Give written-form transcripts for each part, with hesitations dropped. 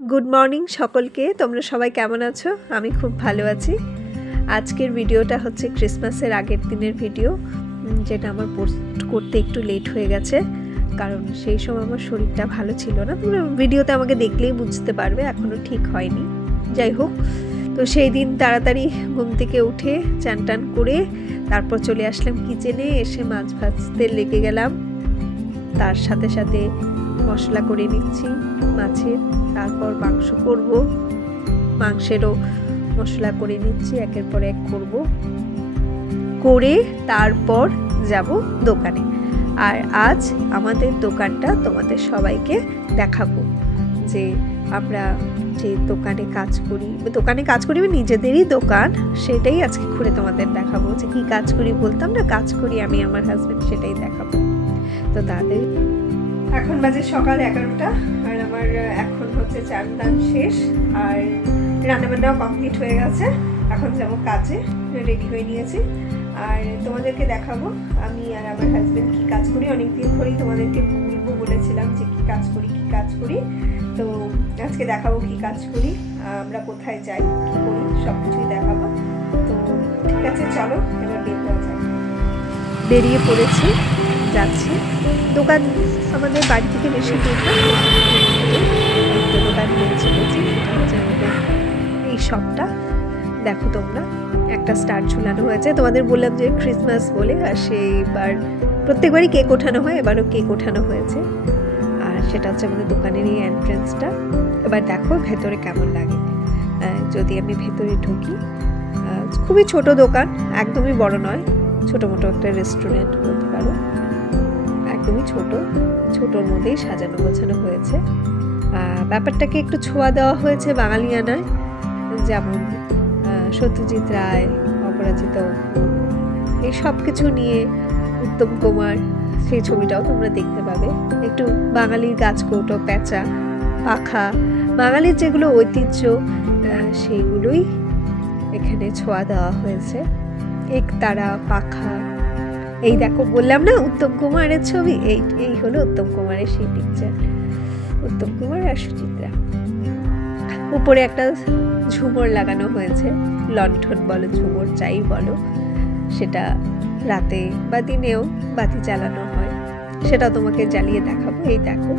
Good morning सकलके तोमरा सबाई केमन आछो। आमी खूब भालो आछि। आजकेर भिडियोटा हच्छे क्रिसमासेर आगेर दिनेर भिडियो, जेटा आमार पोस्ट करते एकटु लेट हये गेछे कारण सेई समय आमार शरीरटा भालो छिलो ना। तोमरा भिडियोते आमाके देखलेई बुझते पारबे एखोनो ठीक हयनि। जाई होक, तो सेई दिन ताड़ाताड़ि घुम थेके उठे चान टान करे तारपर चले आसलाम किचेने। एसे माछ भाजते लेगे गेलाम, तार साथे साथे मशला करे निচ্ছি মাছের, তারপর মাংস করব। মাংসেরও মশলা করে নিচ্ছি, একের পর এক করব, করে তারপর যাব দোকানে। আর আজ আমাদের দোকানটা তোমাদের সবাইকে দেখাবো, যে আমরা যে দোকানে কাজ করি, নিজেদেরই দোকান, সেটাই আজকে ঘুরে তোমাদের দেখাবো। যে কি কাজ করি বলতাম না, কাজ করি আমি আমার হাজবেন্ড, সেটাই দেখাবো। তো তাদের এখন বাজে সকাল 11টা আর আমার এখন হচ্ছে চান দান শেষ আর রান্নাবান্নাও কমপ্লিট হয়ে গেছে। এখন যাব কাজে, রেডি হয়ে নিয়েছি আর তোমাদেরকে দেখাবো আমি আর আমার হাজবেন্ড কি কাজ করি। অনেকদিন ধরেই তোমাদেরকে বলবো বলেছিলাম যে কি কাজ করি, তো আজকে দেখাবো কি কাজ করি, আমরা কোথায় যাই, কি করি, সব কিছুই দেখাবো। তো ঠিক আছে, চলো এবার বের হওয়া যাক। বেরিয়ে পড়েছি, যাচ্ছি। দোকান আমাদের বাড়ি থেকে বেশি দূর না, একটা দোকান হয়েছে আমাদের এই শপটা। দেখো তোমরা, একটা স্টার ঝুলানো হয়েছে। তোমাদের বললাম যে ক্রিসমাস বলে, আর সেইবার প্রত্যেকবারই কেক ওঠানো হয়, এবারও কেক ওঠানো হয়েছে। আর সেটা হচ্ছে আমাদের দোকানের এই এন্ট্রান্সটা। এবার দেখো ভেতরে কেমন লাগে। যদি আমি ভেতরে ঢুকি, খুবই ছোট দোকান, একদমই বড় নয়, ছোটো মোটো একটা রেস্টুরেন্ট বলতে পারো। একদমই ছোটোর মধ্যেই সাজানো গোছানো হয়েছে। ব্যাপারটাকে একটু ছোঁয়া দেওয়া হয়েছে বাঙালিয়ানায়, যেমন সত্যজিৎ রায়, অপরাজিতা, এই সব কিছু নিয়ে উত্তম কুমার, সেই ছবিটাও তোমরা দেখতে পাবে। একটু বাঙালির গাছকৌটো, প্যাঁচা, পাখা, বাঙালির যেগুলো ঐতিহ্য, সেইগুলোই এখানে ছোঁয়া দেওয়া হয়েছে। একতারা, পাখা, এই দেখো বললাম না উত্তম কুমারের ছবি, এই হলো উত্তম কুমারের সেই পিকচার, উত্তম কুমার আর সুচিত্রা। উপরে একটা ঝুমর লাগানো হয়েছে, লণ্ঠন বলো, ঝুমর যাই বলো, সেটা রাতে বা দিনেও বাতি জ্বালানো হয়, সেটা তোমাকে জ্বালিয়ে দেখাবো। এই দেখো,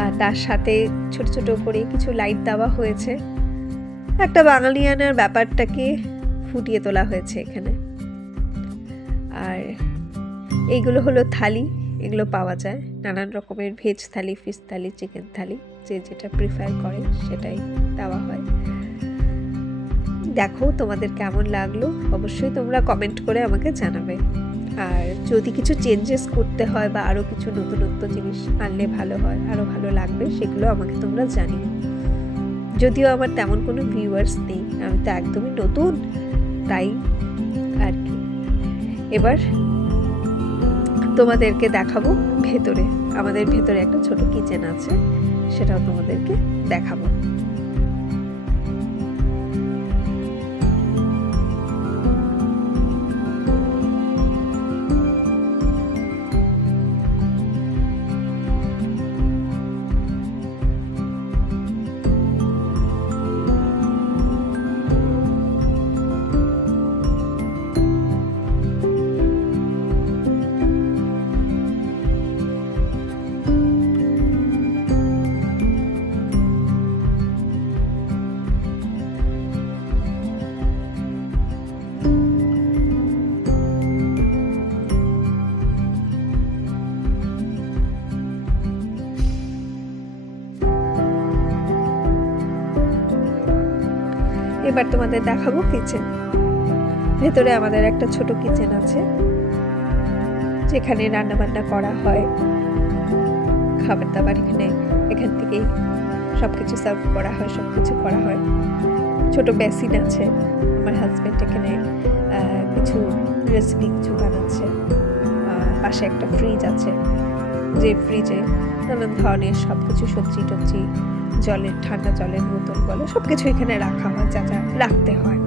আর তার সাথে ছোট ছোট করে কিছু লাইট দেওয়া হয়েছে। একটা বাঙালিয়ানার ব্যাপারটাকে ফুটিয়ে তোলা হয়েছে এখানে। আর এইগুলো হলো থালি, এগুলো পাওয়া যায় নানান রকমের, ভেজ থালি, ফিশ থালি, চিকেন থালি, যে যেটা প্রিফার করে সেটাই দেওয়া হয়। দেখো তোমাদের কেমন লাগলো অবশ্যই তোমরা কমেন্ট করে আমাকে জানাবে। আর যদি কিছু চেঞ্জেস করতে হয় বা আরও কিছু নতুনত্ব জিনিস আনলে ভালো হয়, আরও ভালো লাগবে, সেগুলো আমাকে তোমরা জানিও। যদিও আমার তেমন কোনো ভিউয়ার্স নেই, আমি তো একদমই নতুন, তাই আর কি। এবার তোমাদেরকে দেখাবো ভেতরে, আমাদের ভেতরে একটা ছোট কিচেন আছে, সেটাও তোমাদেরকে দেখাবো। এবার তোমাদের দেখাবো কিচেন। ভেতরে আমাদের একটা ছোট কিচেন আছে, যেখানে রান্না বান্না করা হয়, খাবার দাবার এখান থেকেই সবকিছু সার্ভ করা হয়, সবকিছু করা হয়। ছোট বেসিন আছে, আমার হাজবেন্ড এখানে কিছু রেসিপি কিছু বানাচ্ছে। পাশে একটা ফ্রিজ আছে, যে ফ্রিজে নানান ধরনের সব কিছু সবজি টবজি, জলের, ঠান্ডা জলের বোতল বলো, সব কিছু এখানে রাখা হয়, যা যা রাখতে হয়।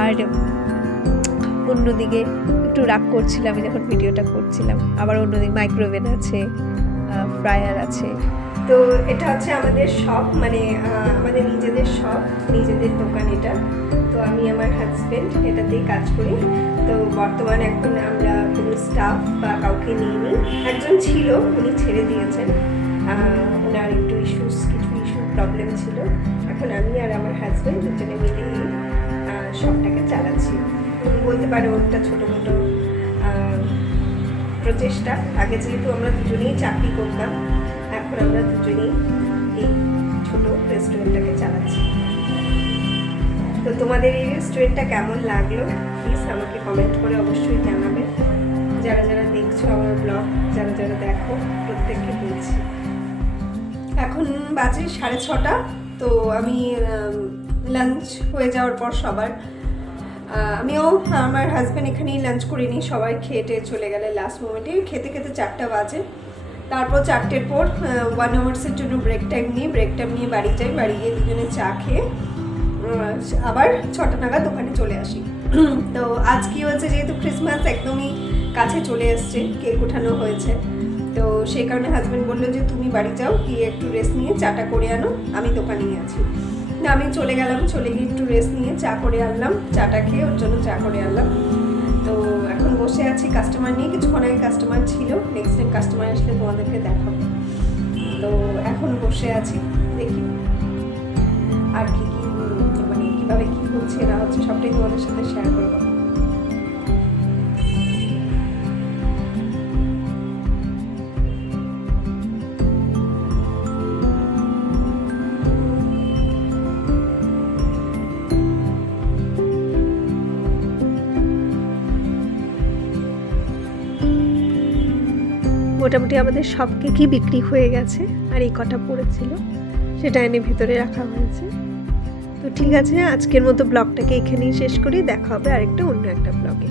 আর অন্যদিকে একটু রাগ করছিলাম আমি যখন ভিডিওটা করছিলাম, আবার অন্যদিকে মাইক্রোওভেন আছে, ফ্রায়ার আছে। তো এটা হচ্ছে আমাদের শপ, মানে আমাদের নিজেদের শপ, নিজেদের দোকান এটা। তো আমি আমার হাজব্যান্ড এটাতেই কাজ করি। তো বর্তমানে এখন আমরা কোনো স্টাফ বা কাউকে নিইনি। একজন ছিল, উনি ছেড়ে দিয়েছেন, ওনার একটু কিছু ইস্যু প্রবলেম ছিল। এখন আমি আর আমার হাজব্যান্ড দুজনে মিলে শপটাকে চালাচ্ছি। বলতে পারো ওটা ছোটো মোটো প্রচেষ্টা। আগে যেহেতু আমরা দুজনেই চাকরি করতাম, এখন আমরা দুজনেই এই ছোটো রেস্টুরেন্টটাকে চালাচ্ছি। তো তোমাদের এই রেস্টুরেন্টটা কেমন লাগলো প্লিজ আমাকে কমেন্ট করে অবশ্যই জানাবে। যারা যারা দেখছো আমার ব্লগ, যারা যারা দেখো, প্রত্যেককে বলছি। এখন বাজে 6:30। তো আমি লাঞ্চ হয়ে যাওয়ার পর সবার, আমিও আমার হাজব্যান্ড এখানেই লাঞ্চ করে নিই, সবাই খেয়ে চলে গেলে লাস্ট মোমেন্টে খেতে খেতে 4টা বাজে। তারপর 4টের পর 1 আওয়ার্সের জন্য ব্রেক টাইম নিয়ে বাড়ি যাই। বাড়ি গিয়ে দুজনে চা খেয়ে আবার 6টা নাগাদ দোকানে চলে আসি। তো আজ কি হয়েছে, যেহেতু ক্রিসমাস একদমই কাছে চলে এসছে, কেক ওঠানো হয়েছে, তো সেই কারণে হাজব্যান্ড বললো যে তুমি বাড়ি যাও, গিয়ে একটু রেস্ট নিয়ে চাটা করে আনো, আমি দোকানেই আছি। আমি চলে গেলাম, চলে গিয়ে একটু রেস্ট নিয়ে চা করে আনলাম, চাটা খেয়ে ওর জন্য চা করে আনলাম। তো এখন বসে আছি কাস্টমার নিয়ে, কিছুক্ষণ আগে কাস্টমার ছিল, নেক্সট টাইম কাস্টমার আসলে তোমাদেরকে দেখাবো। তো এখন বসে আছি, দেখি আর কি কি মানে কীভাবে কী হচ্ছে না হচ্ছে সবটাই তোমাদের সাথে শেয়ার করবো। মোটামুটি আমাদের সব কেকই বিক্রি হয়ে গেছে, আর এই কটা পড়েছিল সেটা এনে ভিতরে রাখা হয়েছে। তো ঠিক আছে, আজকের মতো ব্লগটাকে এখানেই শেষ করি। দেখা হবে আরেকটা অন্য একটা ব্লগে।